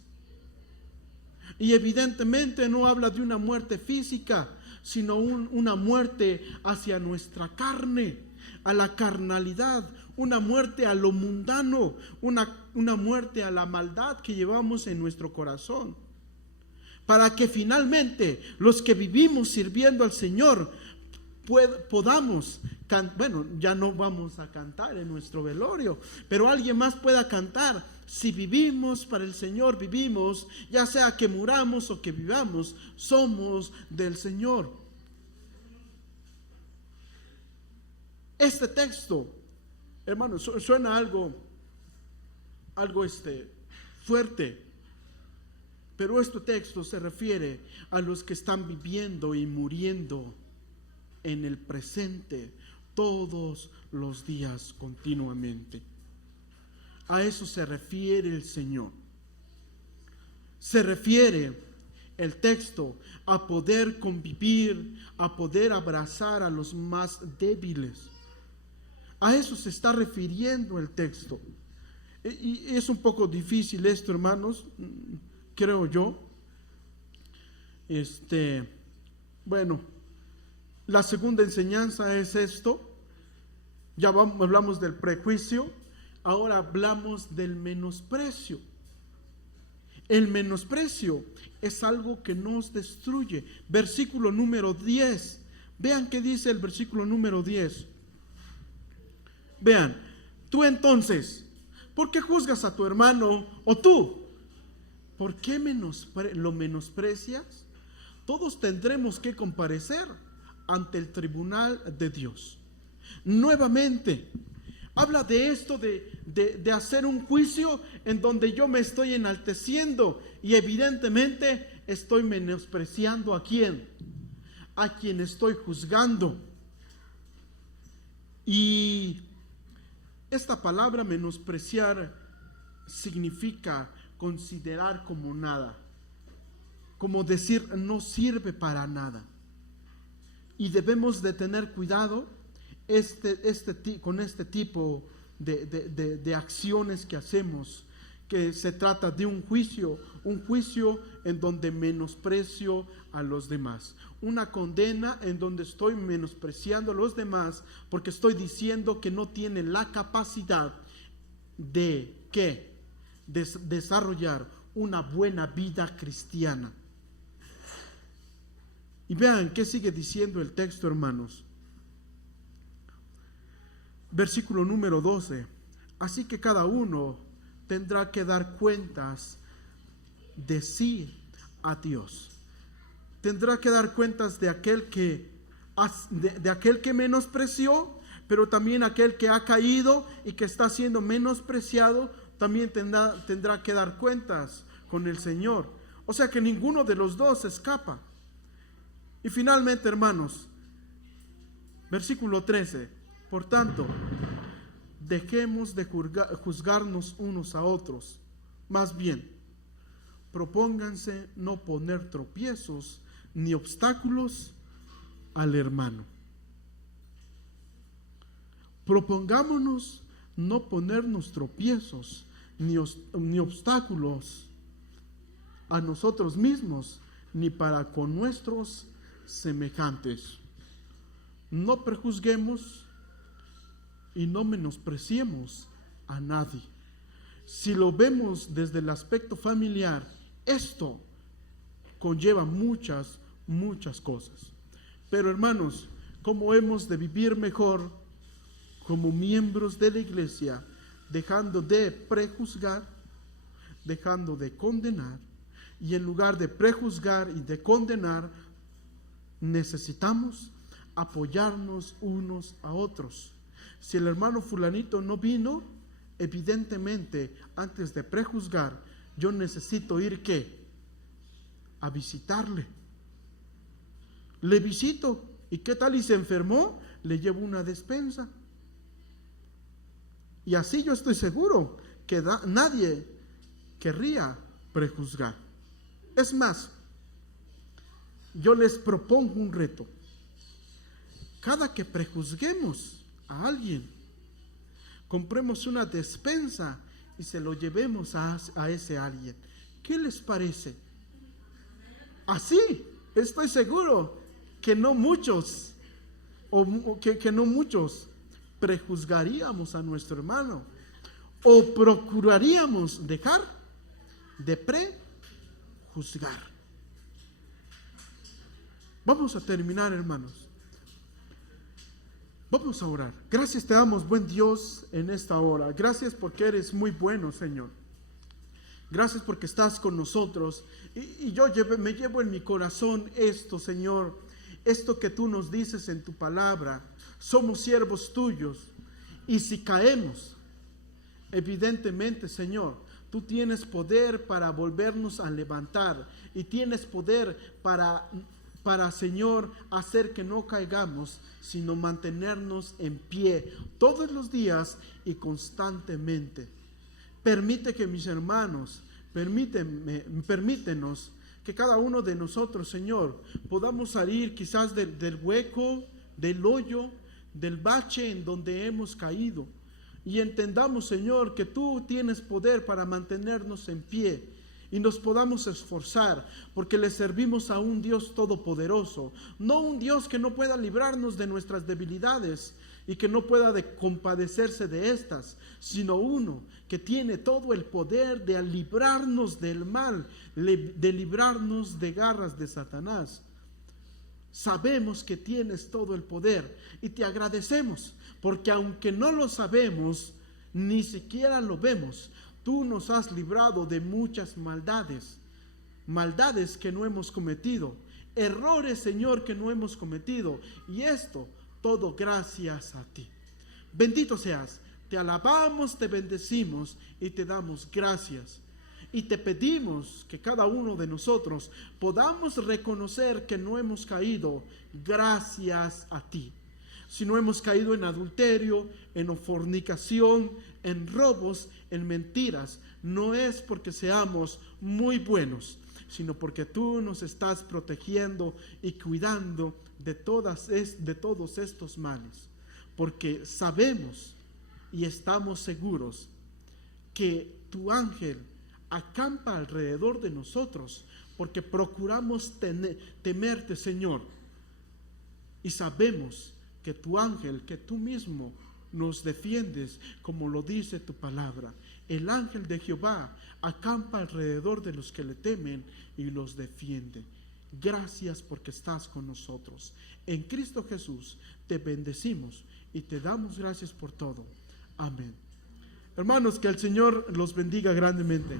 Y evidentemente no habla de una muerte física, sino una muerte hacia nuestra carne, a la carnalidad, una muerte a lo mundano, una muerte a la maldad que llevamos en nuestro corazón. Para que finalmente los que vivimos sirviendo al Señor podamos, bueno, ya no vamos a cantar en nuestro velorio, pero alguien más pueda cantar. Si vivimos para el Señor, vivimos, ya sea que muramos o que vivamos, somos del Señor. Este texto, hermanos, suena algo fuerte. Pero este texto se refiere a los que están viviendo y muriendo en el presente todos los días continuamente. A eso se refiere el Señor. Se refiere el texto a poder convivir, a poder abrazar a los más débiles. A eso se está refiriendo el texto. Y es un poco difícil esto, hermanos, creo yo. Bueno, la segunda enseñanza es esto. Ya hablamos del prejuicio, ahora hablamos del menosprecio. El menosprecio es algo que nos destruye. Versículo número 10. Vean qué dice el versículo número 10. Vean, tú entonces, ¿por qué juzgas a tu hermano? O tú, ¿por qué lo menosprecias? Todos tendremos que comparecer ante el tribunal de Dios. Nuevamente, habla de esto de hacer un juicio en donde yo me estoy enalteciendo y evidentemente estoy menospreciando ¿a quién? A quien estoy juzgando. Y esta palabra menospreciar significa considerar como nada, como decir no sirve para nada. Y debemos de tener cuidado con este tipo de acciones que hacemos, que se trata de un juicio en donde menosprecio a los demás, una condena en donde estoy menospreciando a los demás porque estoy diciendo que no tienen la capacidad de desarrollar una buena vida cristiana. Y vean qué sigue diciendo el texto, hermanos. Versículo número 12. Así que cada uno tendrá que dar cuentas de sí a Dios. Tendrá que dar cuentas de aquel que menospreció, pero también aquel que ha caído y que está siendo menospreciado, también tendrá que dar cuentas con el Señor. O sea que ninguno de los dos escapa. Y finalmente, hermanos, versículo 13. Por tanto, dejemos de juzgarnos unos a otros. Más bien, propónganse no poner tropiezos ni obstáculos al hermano. Propongámonos no ponernos tropiezos ni obstáculos a nosotros mismos, ni para con nuestros semejantes. no prejuzguemos y no menospreciemos a nadie. Si lo vemos desde el aspecto familiar, esto conlleva muchas cosas. Pero hermanos, ¿cómo hemos de vivir mejor como miembros de la iglesia, dejando de prejuzgar, dejando de condenar? Y en lugar de prejuzgar y de condenar, necesitamos apoyarnos unos a otros. Si el hermano fulanito no vino, evidentemente, antes de prejuzgar, yo necesito ir ¿qué? A visitarle. Le visito, ¿y qué tal? ¿Y se enfermó? Le llevo una despensa. Y así yo estoy seguro que nadie querría prejuzgar. Es más, yo les propongo un reto. Cada que prejuzguemos a alguien, compremos una despensa y se lo llevemos a ese alguien. ¿Qué les parece? Así, estoy seguro que no muchos, que no muchos prejuzgaríamos a nuestro hermano, o procuraríamos dejar de prejuzgar. Vamos a terminar, hermanos. Vamos a orar. Gracias te damos, buen Dios, en esta hora. Gracias porque eres muy bueno, Señor. Gracias porque estás con nosotros. Y yo me llevo en mi corazón esto, Señor, esto que tú nos dices en tu palabra. Somos siervos tuyos. Y si caemos, evidentemente, Señor, tú tienes poder para volvernos a levantar. Y tienes poder para, Señor, hacer que no caigamos, sino mantenernos en pie todos los días y constantemente. Permite que mis hermanos, permítenos que cada uno de nosotros, Señor, podamos salir quizás del hueco, del hoyo, del bache en donde hemos caído, y entendamos, Señor, que tú tienes poder para mantenernos en pie y nos podamos esforzar, porque le servimos a un Dios todopoderoso, no un Dios que no pueda librarnos de nuestras debilidades y que no pueda compadecerse de estas, sino uno que tiene todo el poder de librarnos del mal, de librarnos de garras de Satanás. Sabemos que tienes todo el poder y te agradecemos, porque aunque no lo sabemos, ni siquiera lo vemos, tú nos has librado de muchas maldades que no hemos cometido, errores, Señor, que no hemos cometido, y esto todo gracias a ti. Bendito seas, te alabamos, te bendecimos y te damos gracias. Y te pedimos que cada uno de nosotros podamos reconocer que no hemos caído gracias a ti. Si no hemos caído en adulterio, en fornicación, en robos, en mentiras, no es porque seamos muy buenos, sino porque tú nos estás protegiendo y cuidando de todos estos males. Porque sabemos y estamos seguros que tu ángel acampa alrededor de nosotros, porque procuramos temerte, Señor, y sabemos que tu ángel, que tú mismo nos defiendes, como lo dice tu palabra. El ángel de Jehová acampa alrededor de los que le temen y los defiende. Gracias porque estás con nosotros. En Cristo Jesús te bendecimos y te damos gracias por todo. Amén. Hermanos, que el Señor los bendiga grandemente.